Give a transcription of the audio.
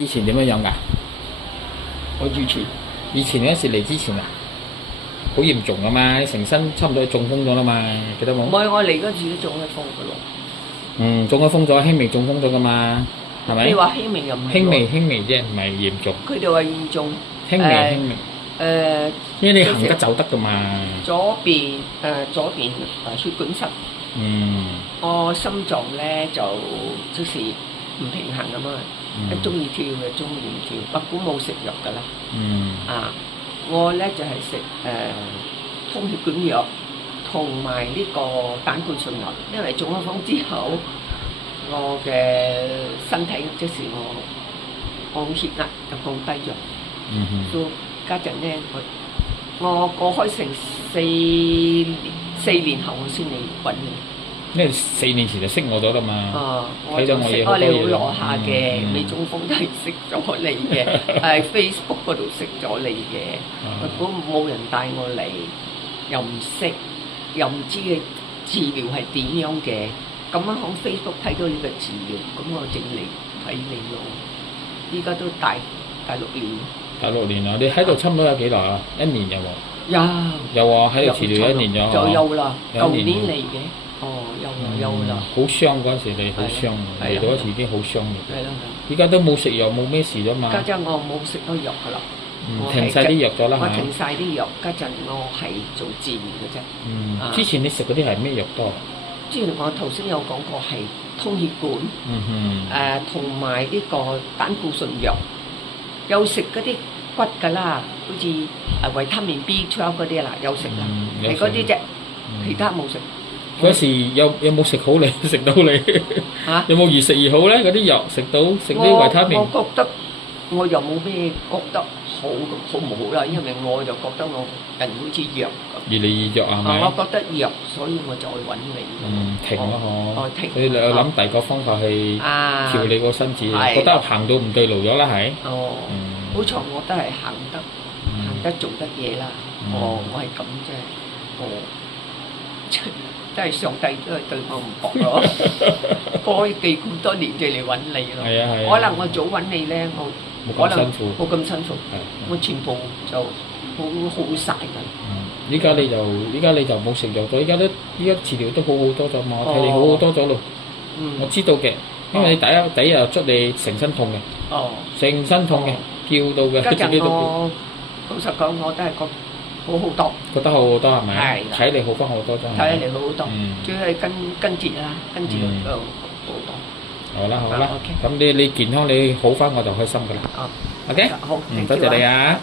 以前點樣樣㗎？我以前嗰時嚟之前啊，好嚴重㗎嘛，成身差唔多中風咗啦嘛，記得冇？唔係我嚟嗰時都中咗風㗎咯。中咗風咗，輕微中風咗㗎嘛，係咪？你話輕微又唔係喎。輕微啫，唔係嚴重。佢哋話嚴重。輕微。因為你行得走得㗎嘛。左邊血管塞。我心臟咧就即是唔平衡咁嘛，一中意跳嘅中意唔跳，不過冇食藥㗎啦。我咧就係食通血管藥同埋呢個膽固醇藥，因為中咗風之後，我嘅身體即是我血壓就降低咗。到家陣咧，我過開成4年後，我先嚟揾你。因為4年前就識我咗啦嘛，我就識你好耐下嘅，你中風都係識咗你嘅，喺 Facebook 嗰度識咗你嘅。如果冇人帶我嚟，又唔識，又唔知嘅治療係點樣嘅，咁樣喺 Facebook 睇到你嘅治療，咁我整嚟睇你咯。依家都大6年。大6年啦，你喺度差唔多有幾耐啊？1年有冇？有啊，喺度治療1年咗。就有啦，舊年嚟嘅。有啦。好傷嗰陣時，你好傷，嚟到嗰時已經好傷嘅。係啦。依家都冇食藥，冇咩事啫嘛。家陣我冇食到藥㗎啦。停晒啲藥咗啦，係嘛？我停晒啲藥，家陣我係做治療嘅啫。之前你食嗰啲係咩藥多？之前我頭先有講過係通血管，同埋呢個膽固醇藥，有食嗰啲骨㗎啦，好似維他命 B12嗰啲啦，有食啦，係嗰啲啫，其他冇食。嗰時有冇食好你？食到你有冇越食越好咧？嗰啲藥食啲維他命。我覺得我又冇咩覺得好唔好啦，因為我就覺得我人好似弱咁。越嚟越弱係咪？我覺得弱，所以我就去揾你。停咯停。你有諗第二個方法去調你個身子，覺得行到唔對路咗啦，係？好彩我都係行得做得嘢啦。我係咁啫。真係上帝都係對我唔薄咯，過幾咁多年就嚟揾你咯。可能我早揾你咧，我可能冇咁辛苦，我全部就好曬㗎。依家你就冇食藥咗，依家治療都好多咗嘛，我睇你好多咗咯。我知道嘅，因為你第一日捽你成身痛嘅，成身痛嘅，叫到嘅，自己都叫。老實講，我都係好好多，覺得好好多係咪？係睇你好翻好多真係。睇你好多，主要係跟節啦，跟節好多。好啦，咁你健康你好翻我就開心噶啦。OK，好，多謝你啊。